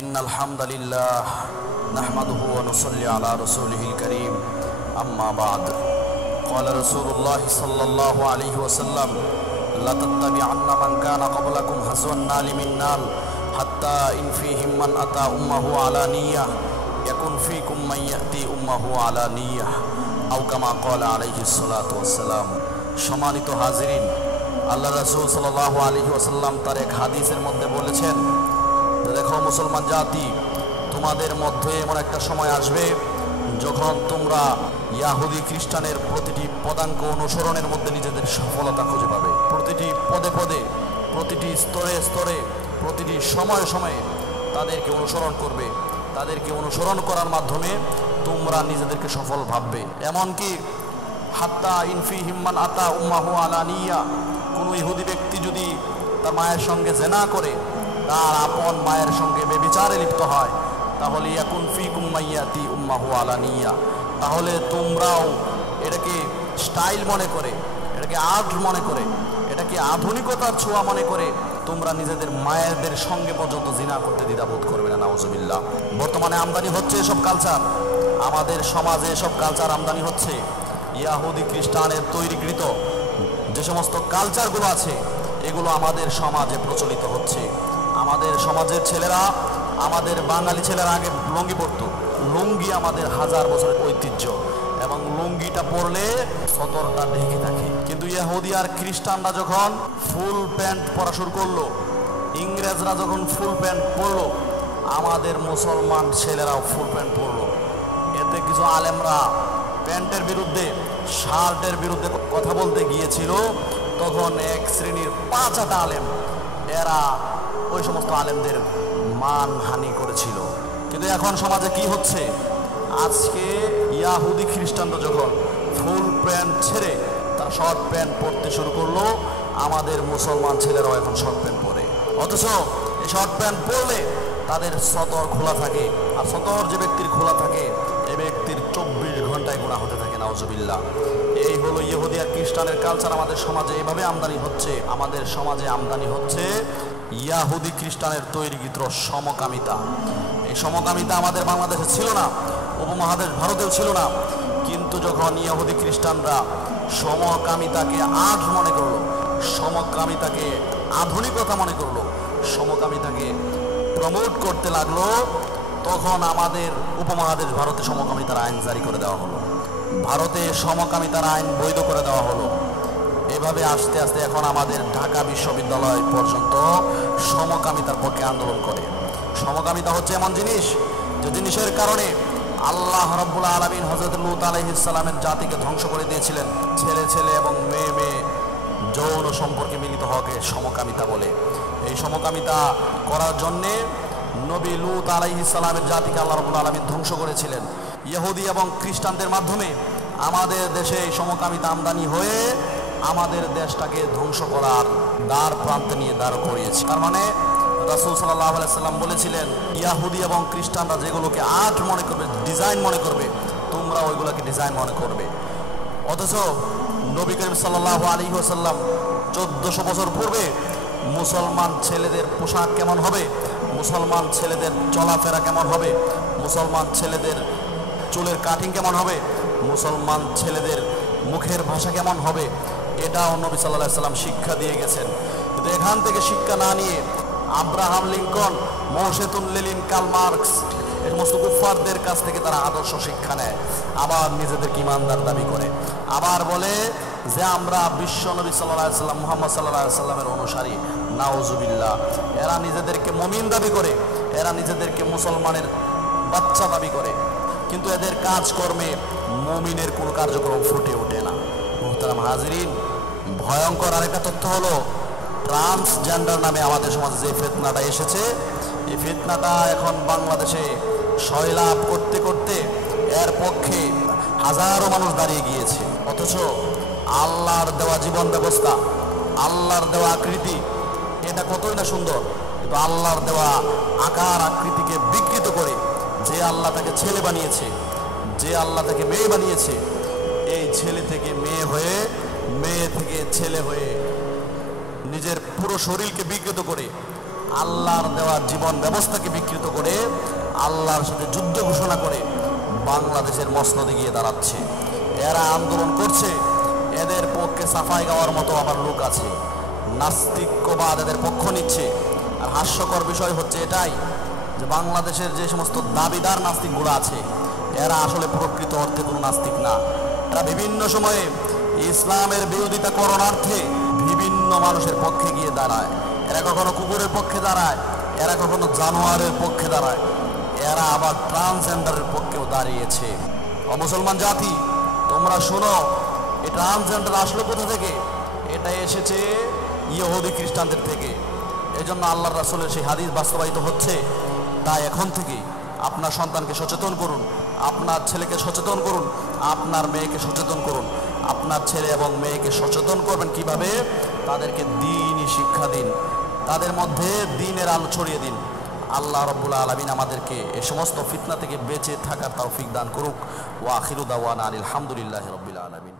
ইন্নাল হামদালিল্লাহ নাহমাদুহু ওয়া নুসাল্লি আলা রাসূলিহিল কারীম আম্মা বা'দ ক্বালা রাসূলুল্লাহ সাল্লাল্লাহু আলাইহি ওয়াসাল্লাম লা তাত্তাবি'আন্না মান কানা ক্বাবলাকুম হাসওয়ান নালি মিন নাল হাত্তা ইন ফীহিম মান আতা উম্মাহু আলা নিয়্যাহ ইয়াকুন ফীকুম মান ইয়াতি উম্মাহু আলা নিয়্যাহ আও কামা ক্বালা আলাইহিস সালাতু ওয়াস সালাম। সম্মানিত হাজিরিন, আল্লাহ রাসূল সাল্লাল্লাহু আলাইহি ওয়াসাল্লাম তার এক হাদিসের মধ্যে বলেছেন, দেখো মুসলমান জাতি, তোমাদের মধ্যে এমন একটা সময় আসবে যখন তোমরা ইয়াহুদি খ্রিস্টানের প্রতিটি পদাঙ্ক অনুসরণের মধ্যে নিজেদের সফলতা খুঁজে পাবে। প্রতিটি পদে পদে, প্রতিটি স্তরে স্তরে, প্রতিটি সময়ে সময়ে তাদেরকে অনুসরণ করবে। তাদেরকে অনুসরণ করার মাধ্যমে তোমরা নিজেদেরকে সফল ভাববে। এমনকি হাত্তা ইনফি হিম্মান আতা উম্মাহু আলা নিয়্যাহ, কোনো ইহুদি ব্যক্তি যদি তার মায়ের সঙ্গে জেনা করে, তার আপন মায়ের সঙ্গে বেবিচারে লিপ্ত হয়, তাহলে ইয়াকুন ফীকুম মান ইয়াতি উম্মাহু আলা নিয়্যাহ, তাহলে তোমরাও এটাকে স্টাইল মনে করে, এটাকে আর্ট মনে করে, এটাকে আধুনিকতার ছোঁয়া মনে করে তোমরা নিজেদের মায়েদের সঙ্গে পর্যন্ত জিনা করতে দ্বিধাবোধ করবে না। নাউজুবিল্লাহ। বর্তমানে আমদানি হচ্ছে এসব কালচার, আমাদের সমাজে এসব কালচার আমদানি হচ্ছে। ইয়াহুদি খ্রিস্টানের তৈরিকৃত যে সমস্ত কালচারগুলো আছে, এগুলো আমাদের সমাজে প্রচলিত হচ্ছে। আমাদের সমাজের ছেলেরা, আমাদের বাঙালি ছেলেরা আগে লুঙ্গি পরতো। লুঙ্গি আমাদের হাজার বছরের ঐতিহ্য, এবং লুঙ্গিটা পরলে সতরটা ঢেকে থাকে। কিন্তু ইহুদি আর খ্রিস্টানরা যখন ফুল প্যান্ট পরা শুরু করলো, ইংরেজরা যখন ফুল প্যান্ট পরলো, আমাদের মুসলমান ছেলেরাও ফুল প্যান্ট পরলো। এতে কিছু আলেমরা প্যান্টের বিরুদ্ধে, শার্টের বিরুদ্ধে কথা বলতে গিয়েছিল, তখন এক শ্রেণীর 5 আলেম, এরা ওই সমস্ত আলেমদের মানহানি করেছিল। কিন্তু এখন সমাজে কি হচ্ছে, আজকে ইয়াহুদি খ্রিস্টানরা যখন ফুল প্যান্ট ছেড়ে তারা শর্ট প্যান্ট পরতে শুরু করলো, আমাদের মুসলমান ছেলেরাও এখন শর্ট প্যান্ট পরে। অথচ এই শর্ট প্যান্ট পরলে তাদের সতর খোলা থাকে, আর সতর যে ব্যক্তির খোলা থাকে, এই ব্যক্তির 24 ঘন্টায় গুনাহ হতে থাকে। নাউজুবিল্লাহ। এই হলো ইহুদি আর খ্রিস্টানের কালচার আমাদের সমাজে এভাবে আমদানি হচ্ছে। আমাদের সমাজে আমদানি হচ্ছে ইয়াহুদি খ্রিস্টানের তৈরিকৃত সমকামিতা। এই সমকামিতা আমাদের বাংলাদেশে ছিল না, উপমহাদেশ ভারতেও ছিল না। কিন্তু যখন ইহুদি খ্রিস্টানরা সমকামিতাকে আর্ট মনে করলো, সমকামিতাকে আধুনিকতা মনে করলো, সমকামিতাকে প্রমোট করতে লাগলো, তখন আমাদের উপমহাদেশ ভারতে সমকামিতার আইন জারি করে দেওয়া হলো। ভারতে সমকামিতার আইন বৈধ করে দেওয়া হলো। এভাবে আস্তে আস্তে এখন আমাদের ঢাকা বিশ্ববিদ্যালয় পর্যন্ত সমকামিতার পক্ষে আন্দোলন করে। সমকামিতা হচ্ছে এমন জিনিস, যে জিনিসের কারণে আল্লাহ রাব্বুল আলামিন হযরত লূত আলাইহিস সালামের জাতিকে ধ্বংস করে দিয়েছিলেন। ছেলে ছেলে এবং মেয়ে মেয়ে যৌন সম্পর্কে মিলিত হওয়াকে সমকামিতা বলে। এই সমকামিতা করার জন্যে নবী লূত আলাইহিস সালামের জাতিকে আল্লাহ রাব্বুল আলামিন ধ্বংস করেছিলেন। ইহুদি এবং খ্রিস্টানদের মাধ্যমে আমাদের দেশে সমকামিতা আমদানি হয়ে আমাদের দেশটাকে ধ্বংস করার দ্বার প্রান্তে নিয়ে দাঁড় করিয়েছে। তার মানে রাসূল সাল্লাল্লাহু আলাইহি সাল্লাম বলেছিলেন, ইয়াহুদি এবং খ্রিস্টানরা যেগুলোকে আর্ট মনে করবে, ডিজাইন মনে করবে, তোমরা ওইগুলোকে ডিজাইন মনে করবে। অথচ নবী করিম সাল্লাল্লাহু আলাইহি ওয়াসাল্লাম 1400 বছর পূর্বে মুসলমান ছেলেদের পোশাক কেমন হবে, মুসলমান ছেলেদের চলাফেরা কেমন হবে, মুসলমান ছেলেদের চুলের কাটিং কেমন হবে, মুসলমান ছেলেদের মুখের ভাষা কেমন হবে, এটাও নবী সাল্লাল্লাহু আলাইহি সাল্লাম শিক্ষা দিয়ে গেছেন। কিন্তু এখান থেকে শিক্ষা না নিয়ে Abraham Lincoln, Mao Tse tung Lenin, Karl Marx, এই সমস্ত কুফফারদের কাছ থেকে তারা আদর্শ শিক্ষা নেয়, আবার নিজেদেরকে ইমানদার দাবি করে, আবার বলে যে আমরা বিশ্ব নবী সাল্লাল্লাহু আলাইহি সাল্লাম, মুহাম্মদ সাল্লাল্লাহু আলাইহি সাল্লামের অনুসারী। নাউজুবিল্লাহ। এরা নিজেদেরকে মুমিন দাবি করে, এরা নিজেদেরকে মুসলমানের বাচ্চা দাবি করে, কিন্তু এদের কাজকর্মে মুমিনের কোনো কার্যক্রম ফুটে ওঠে না। মুহতারাম হাজিরিন, ভয়ঙ্কর আরেকটা তথ্য হলো, ট্রান্সজেন্ডার নামে আমাদের সমাজে যে ফিতনাটা এসেছে, এই ফিতনাটা এখন বাংলাদেশে সয়লাভ করতে করতে এর পক্ষে হাজারো মানুষ দাঁড়িয়ে গিয়েছে। অথচ আল্লাহর দেওয়া জীবন ব্যবস্থা, আল্লাহর দেওয়া আকৃতি, এটা কতই না সুন্দর, কিন্তু আল্লাহর দেওয়া আকার আকৃতিকে বিকৃত করে যে আল্লাহ তাকে ছেলে বানিয়েছে, যে আল্লাহ তাকে মেয়ে বানিয়েছে, এই ছেলে থেকে মেয়ে হয়ে, মেয়ে থেকে ছেলে হয়ে নিজের পুরো শরীরকে বিকৃত করে, আল্লাহর দেওয়া জীবন ব্যবস্থাকে বিকৃত করে আল্লাহর সাথে যুদ্ধ ঘোষণা করে বাংলাদেশের মসনদে গিয়ে দাঁড়াচ্ছে। এরা আন্দোলন করছে, এদের পক্ষে সাফাই গাওয়ার মতো আবার লোক আছে, নাস্তিক্যবাদ এদের পক্ষ নিচ্ছে। আর হাস্যকর বিষয় হচ্ছে এটাই যে বাংলাদেশের যে সমস্ত দাবিদার নাস্তিকগুলো আছে এরা আসলে প্রকৃত অর্থে কোনো নাস্তিক না। এরা বিভিন্ন সময়ে ইসলামের বিরোধিতা করণার্থে বিভিন্ন মানুষের পক্ষে গিয়ে দাঁড়ায়। এরা কখনো কুকুরের পক্ষে দাঁড়ায়, এরা কখনো জানোয়ারের পক্ষে দাঁড়ায়, এরা আবার ট্রান্সজেন্ডারের পক্ষেও দাঁড়িয়েছে। মুসলমান জাতি, তোমরা শোনো, এই ট্রান্সজেন্ডার আসলো কোথা থেকে? এটা এসেছে ইহুদি খ্রিস্টানদের থেকে। এই জন্য আল্লাহর রাসূলের সেই হাদিস বাস্তবায়িত হচ্ছে। তাই এখন থেকে আপনার সন্তানকে সচেতন করুন, আপনার ছেলেকে সচেতন করুন, আপনার মেয়েকে সচেতন করুন। আপনার ছেলে এবং মেয়েকে সচেতন করবেন কিভাবে? তাদেরকে দ্বীনি শিক্ষা দিন, তাদের মধ্যে দ্বীনের আলো ছড়িয়ে দিন। আল্লাহ রাব্বুল আলামিন আমাদেরকে এই সমস্ত ফিতনা থেকে বেঁচে থাকার তৌফিক দান করুক। ওয়া আখিরু দাওয়ানা আলহামদুলিল্লাহি রাব্বিল আলামিন।